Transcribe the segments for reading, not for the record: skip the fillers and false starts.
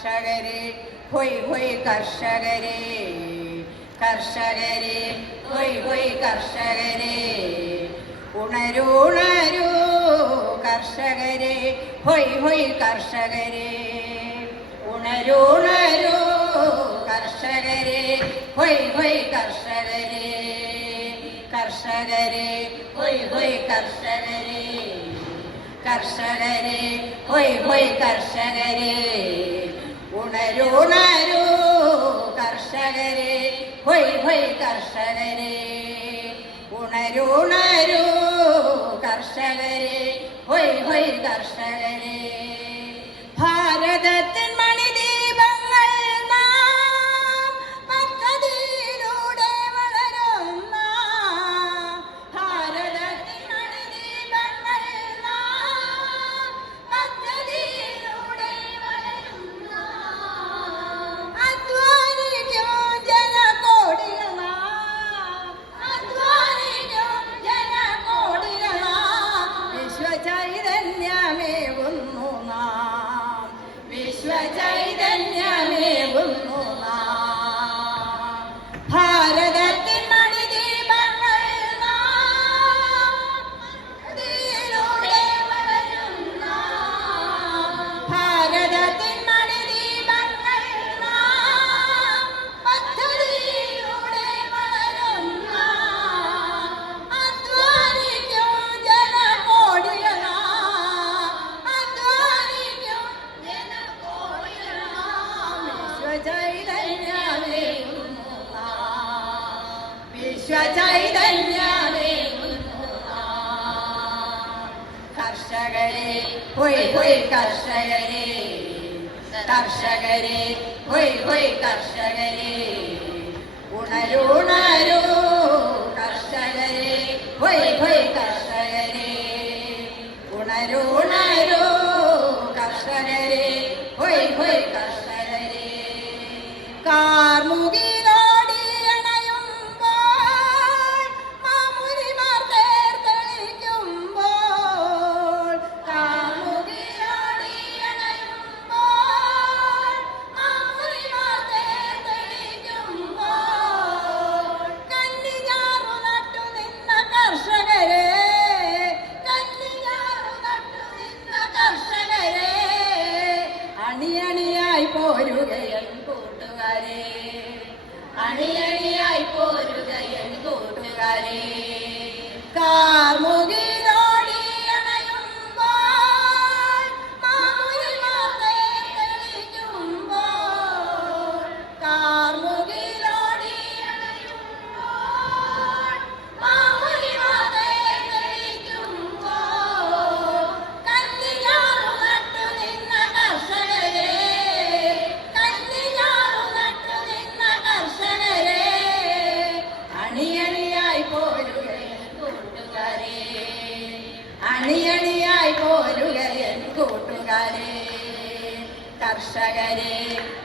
കർഷകരെ ഹൊയ് ഹൊയ് കർഷകരെ കർഷകരെ ഹൊയ് ഹൊയ് കർഷകരെ ഉണരൂണരൂ കർഷകരെ ഹൊയ് ഹൊയ് കർഷകരെ ഉണരൂണരൂ കർഷകരെ ഹൊയ് ഹൊയ് കർഷകരെ കർഷകരെ ഹൊയ് ഹൊയ് കർഷകരെ കർഷകരെ ഹൊയ് ഹൊയ് കർഷകരെ ഉണരൂണരൂ കർഷകരെ ഹൊയ് ഹൊയ് കർഷകരെ ഉണരൂണരൂ കർഷകരെ ഹൊയ് ഹൊയ് കർഷകരെ ഭാരതത്തിൻ മണിദീപങ്ങൾ നാം പദ്ധതിയിലൂടെ വളരുന്ന ഭാരതത്തിൻ മണിദീപങ്ങൾ നാം പദ്ധതിയിലൂടെ വളരുന്ന അധ്വാനിക്കും ജനകോടികൾ അധ്വാനിക്കും ജനകോടികൾ വിശ്വചൈതന്യമേവുന്നു നാം വിശ്വചൈതന്യമേവുന്നു നാം ഭാരതത്തിൻ മണിദീപങ്ങൾ നാം പദ്ധതിയിലൂടെ വളരുന്ന ഭാരതത്തിൻ മണിദീപങ്ങൾ നാം പദ്ധതിയിലൂടെ വളരുന്ന അധ്വാനിക്കും ജനകോടികൾ അധ്വാനിക്കും ജനകോടികൾ വിശ്വചൈതന്യമേവുന്നു നാം വിശ്വചൈതന്യമേവുന്നു നാം കർഷകരെ ഹൊയ് ഹൊയ് കർഷകരെ കർഷകരെ ഹൊയ് ഹൊയ് കർഷകരെ ഉണരൂണരൂ കർഷകരെ ഹൊയ് ഹൊയ് കർഷകരെ ഉണരൂണരൂ കർഷകരെ ഹൊയ് ഹൊയ് കർഷകരെ കാർമുകിലോടി അണയുമ്പോൾ മാമുനിമാർ തേർത്തെളിക്കുമ്പോൾ കാർമുകിലോടി അണയുമ്പോൾ മാമുനിമാർ തേർത്തെളിക്കുമ്പോൾ കന്നിഞ്ഞാറു നട്ടു നിന്ന കർഷകരെ കന്നിഞ്ഞാറു നട്ടു നിന്ന കർഷകരെ അണിയണിയായി പോരുകയൻ കൂട്ടുകാരെ അണിയണിയായി പോരുകയൻ കൂട്ടുകാരെ കാർമുകിലോടി അണയുമ്പോൾ മാമുനിമാർ തേർത്തെളിക്കുമ്പോൾ കാർമുകിലോടി അണയുമ്പോൾ മാമുനിമാർ തേർത്തെളിക്കുമ്പോൾ കന്നിഞ്ഞാറു നട്ടു നിന്ന കർഷകരെ കന്നിഞ്ഞാറു നട്ടു നിന്ന കർഷകരെ അണിയണിയായി പോരുകയൻ കൂട്ടുകാരെ അണിയണിയായി പോരുകയൻ കൂട്ടുകാരെ കർഷകരെ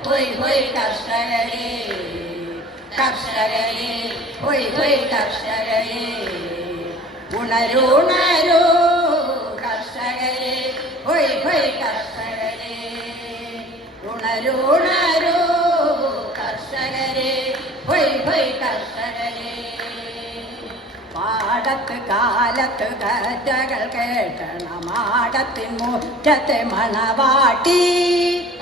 ഹൊയ് ഹൊയ് കർഷകരെ കർഷകരെ ഹൊയ് ഹൊയ് കർഷകരെ ഉണരൂണരൂ കർഷകരെ ഹൊയ് ഹൊയ് കർഷകരെ ഉണരൂണരൂ കർഷകരെ ഹൊയ് ഹൊയ് കർഷകരെ പാടത്ത് കാലത്ത് കറ്റകൾ കേട്ടണം മാടത്തിൻ മുറ്റത്തെ മണവാട്ടി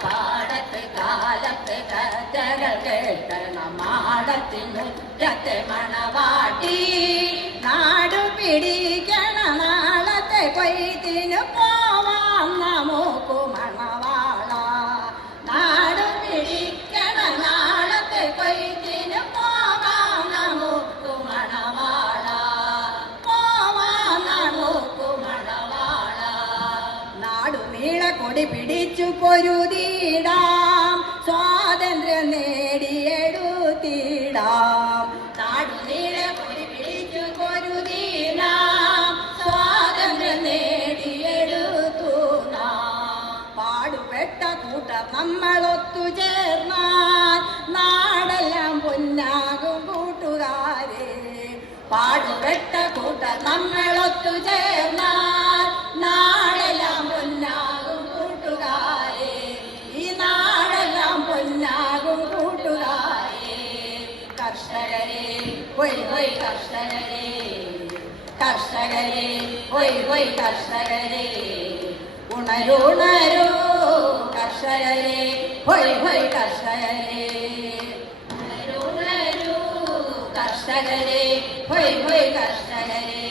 പാടത്ത് കാലത്ത് കറ്റകൾ കേട്ടണം മാടത്തിൻ മുറ്റത്തെ മണവാട്ടി നാടു പിടിക്കണ നാളത്തെ കൊയ്ത്തിനു പോവാം നമുക്ക് മണവാള നാടു പിടിക്കണ നാളത്തെ കൊയ്ത്തിനു പോവാം നമുക്ക് മണവാള പോവാം നമുക്ക് മണവാള നാടു നീള കൊടി പിടിച്ചു പൊരുതിടാം സ്വാതന്ത്ര്യം നേടിയെടുത്തിടാം നാടു നീള കൊടി പിടിച്ചു പൊരുതിടാം സ്വാതന്ത്ര്യം നേടിയെടുത്തു പാടുപെട്ട കൂട്ടർ നമ്മൾ ഒത്തുചേർന്നാൽ നാടെല്ലാം പൊന്നാകും കൂട്ടുകാരെ പാടുപെട്ട കൂട്ടർ നമ്മൾ ഒത്തുചേർന്നാൽ നാടെല്ലാം പൊന്നാകും കൂട്ടുകാരെ ഈ നാടെല്ലാം കർഷകരെ, ഹൊയ് ഹൊയ് കർഷകരെ, ഉണരുണരൂ കർഷകരെ, ഹൊയ് ഹൊയ് കർഷകരെ, ഉണരുണരൂ കർഷകരെ, ഹൊയ് ഹൊയ് കർഷകരെ.